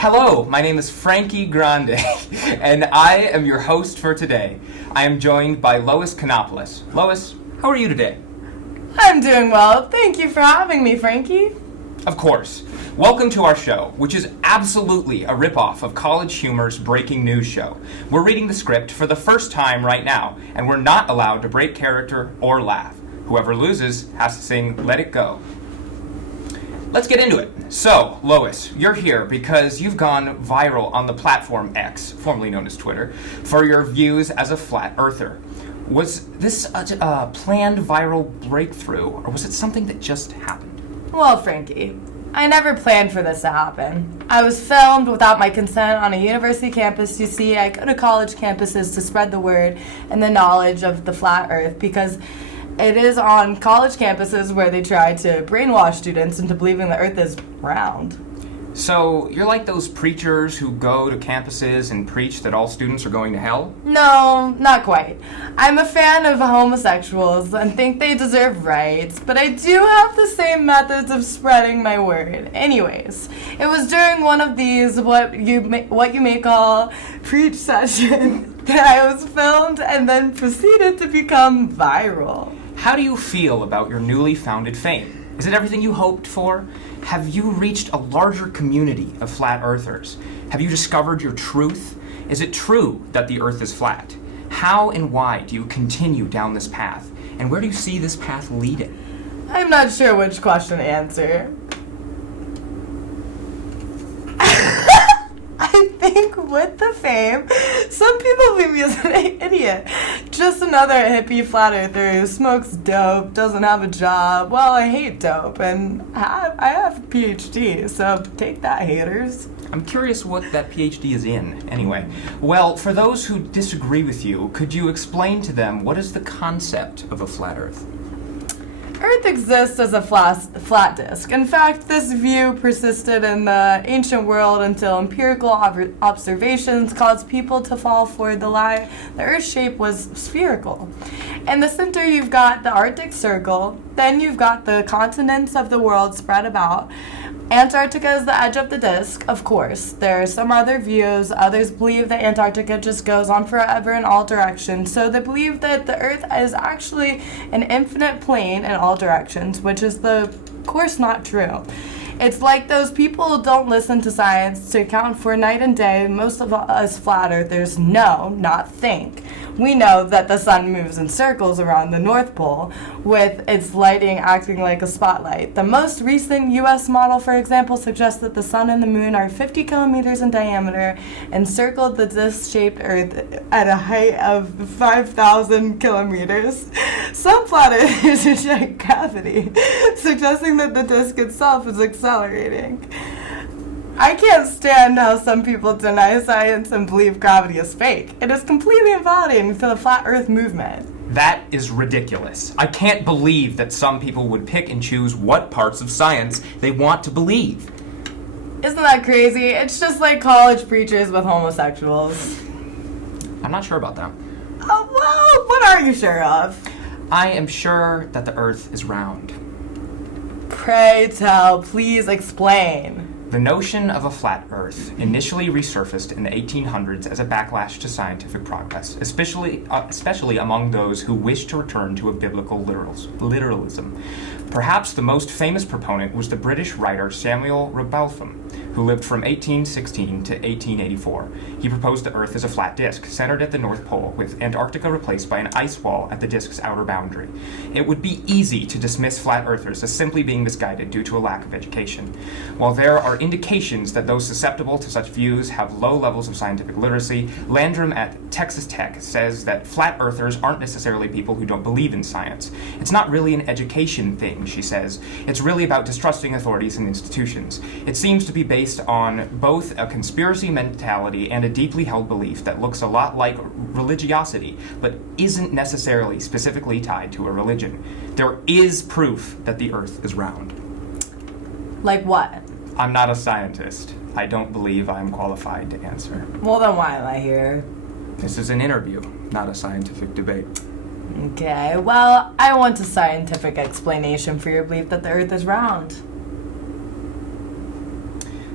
Hello, my name is Frankie Grande, and I am your host for today. I am joined by Lois Kanopoulos. Lois, how are you today? I'm doing well. Thank you for having me, Frankie. Of course. Welcome to our show, which is absolutely a ripoff of CollegeHumors Breaking news show. We're reading the script for the first time right now, and we're not allowed to break character or laugh. Whoever loses has to sing Let It Go. Let's get into it. So, Lois, you're here because you've gone viral on the platform X, formerly known as Twitter, for your views as a flat earther. Was this a planned viral breakthrough, or was it something that just happened? Well, Frankie, I never planned for this to happen. I was filmed without my consent on a university campus. You see, I go to college campuses to spread the word and the knowledge of the flat earth because it is on college campuses where they try to brainwash students into believing the earth is round. So, you're like those preachers who go to campuses and preach that all students are going to hell? No, not quite. I'm a fan of homosexuals and think they deserve rights, but I do have the same methods of spreading my word. Anyways, it was during one of these what you may call preach session that I was filmed and then proceeded to become viral. How do you feel about your newly founded fame? Is it everything you hoped for? Have you reached a larger community of flat earthers? Have you discovered your truth? Is it true that the earth is flat? How and why do you continue down this path? And where do you see this path leading? I'm not sure which question to answer. I think with the fame, some people view me as an idiot. Just another hippie flat earther who smokes dope, doesn't have a job. Well, I hate dope, and I have a PhD, so take that, haters. I'm curious what that PhD is in, anyway. Well, for those who disagree with you, could you explain to them what is the concept of a flat earth? Earth exists as a flat disk. In fact, this view persisted in the ancient world until empirical observations caused people to fall for the lie the Earth's shape was spherical. In the center, you've got the Arctic Circle, then you've got the continents of the world spread about. Antarctica is the edge of the disk, of course. There are some other views. Others believe that Antarctica just goes on forever in all directions. So they believe that the Earth is actually an infinite plane in all directions, which is, of course, not true. It's like those people who don't listen to science to account for night and day. Most of us flat earthers know, not think. We know that the sun moves in circles around the North Pole, with its lighting acting like a spotlight. The most recent U.S. model, for example, suggests that the sun and the moon are 50 kilometers in diameter and circled the disc-shaped Earth at a height of 5,000 kilometers. Some flat earthers reject gravity, suggesting that the disk itself is accelerating. I can't stand how some people deny science and believe gravity is fake. It is completely invalidating to the flat earth movement. That is ridiculous. I can't believe that some people would pick and choose what parts of science they want to believe. Isn't that crazy? It's just like college preachers with homosexuals. I'm not sure about that. Oh, well, what are you sure of? I am sure that the earth is round. Pray tell, please explain. The notion of a flat Earth initially resurfaced in the 1800s as a backlash to scientific progress, especially among those who wished to return to a biblical literalism. Perhaps the most famous proponent was the British writer Samuel Rowbotham, who lived from 1816 to 1884. He proposed the Earth as a flat disk, centered at the North Pole, with Antarctica replaced by an ice wall at the disk's outer boundary. It would be easy to dismiss flat earthers as simply being misguided due to a lack of education. While there are indications that those susceptible to such views have low levels of scientific literacy, Landrum at Texas Tech says that flat earthers aren't necessarily people who don't believe in science. It's not really an education thing, she says. It's really about distrusting authorities and institutions. It seems to be based on both a conspiracy mentality and a deeply held belief that looks a lot like religiosity, but isn't necessarily specifically tied to a religion. There is proof that the Earth is round. Like what? I'm not a scientist. I don't believe I'm qualified to answer. Well, then why am I here? This is an interview, not a scientific debate. Okay, well, I want a scientific explanation for your belief that the Earth is round.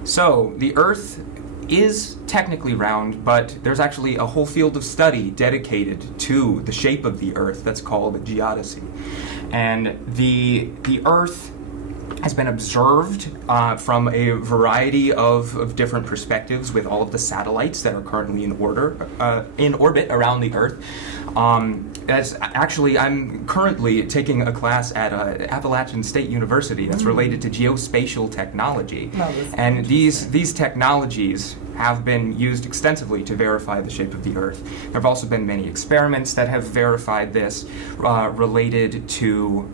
So, the Earth is technically round, but there's actually a whole field of study dedicated to the shape of the Earth that's called geodesy. And the Earth has been observed from a variety of different perspectives with all of the satellites that are currently in orbit around the Earth. I'm currently taking a class at Appalachian State University that's related to geospatial technology. And these technologies have been used extensively to verify the shape of the Earth. There have also been many experiments that have verified this related to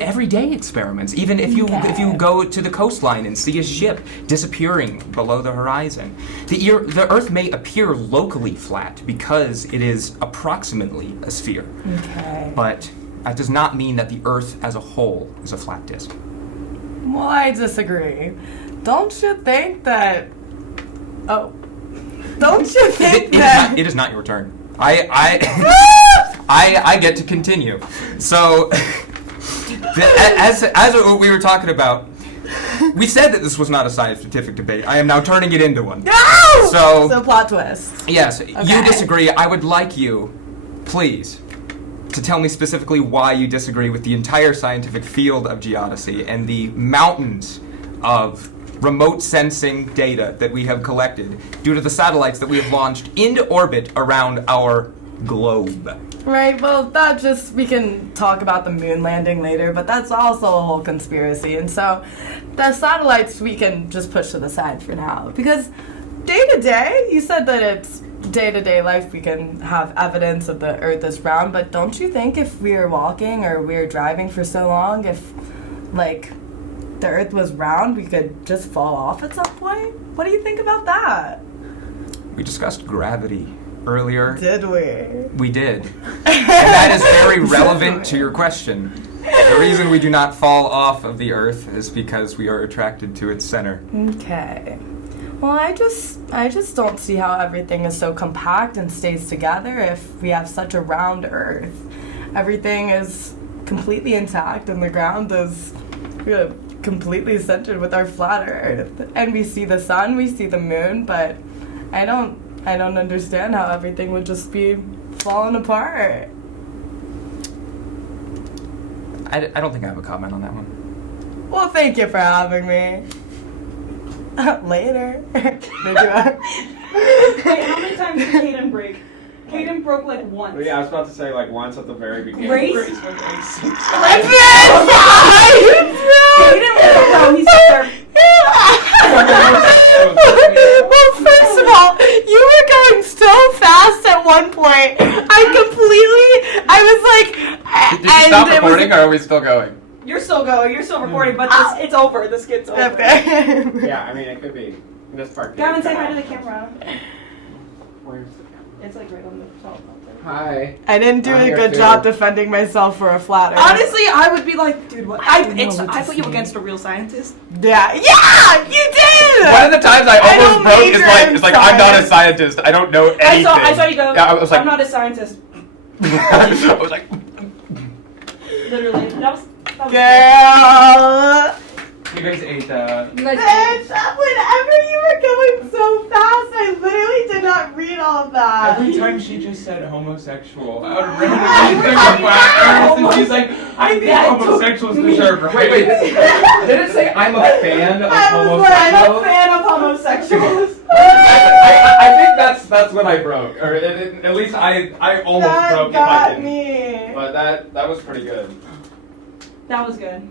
everyday experiments. Even if you go to the coastline and see a ship disappearing below the horizon, the Earth may appear locally flat because it is approximately a sphere. Okay. But that does not mean that the Earth as a whole is a flat disk. Well, I disagree. Don't you think that? Oh, don't you think that? It is not your turn. I get to continue. So. As what we were talking about, we said that this was not a scientific debate. I am now turning it into one. No! So plot twist. Yes, Okay. You disagree. I would like you, please, to tell me specifically why you disagree with the entire scientific field of geodesy and the mountains of remote sensing data that we have collected due to the satellites that we have launched into orbit around our globe. Right, well, we can talk about the moon landing later, but that's also a whole conspiracy. And so the satellites we can just push to the side for now. Because day to day, you said that it's day to day life we can have evidence of the Earth is round, but don't you think if we are walking or we are driving for so long, if, the Earth was round, we could just fall off at some point? What do you think about that? We discussed gravity earlier. Did we? We did. And that is very relevant to your question. The reason we do not fall off of the Earth is because we are attracted to its center. Okay. Well, I just don't see how everything is so compact and stays together if we have such a round Earth. Everything is completely intact and the ground is completely centered with our flat Earth. And we see the sun, we see the moon, but I don't understand how everything would just be falling apart. I don't think I have a comment on that one. Well, thank you for having me. Later. Wait, how many times did Kaden break? Kaden broke once. Yeah, I was about to say once at the very beginning. Grace? Grace was like 6 times. Kaden was a pro. He's up there. Well, first of all, you were going so fast at one point. I was like, Did you stop recording, or are we still going? You're still going. You're still recording, but it's over. This skit's over. Okay. Yeah, I mean, it could be. This part. Gavin, say hi to the camera. Where's the camera? It's right on the teleprompter. Hi. I didn't do I'm a here good too. job defending myself for a flat Earth. Honestly, I would be like, dude, what? I don't know what to put you say. against a real scientist. Yeah, you did! One of the times I don't almost broke is major in it's like I'm not a science. scientist. I don't know anything. I saw you go. Yeah, I was like, I'm not a scientist. I was like, Literally, that was Girl! you guys ate You guys Bitch, whenever you were going so fast, I literally did not read all of that. Every time she just said homosexual, I would randomly think of flat Earth, and she's like, I think homosexuals deserve. Wait, did it say I'm a fan of I was like, I'm a homosexuals? fan of homosexuals. I think that's what I broke, or at least I almost That broke. got If I didn't. me. But that was pretty good. That was good.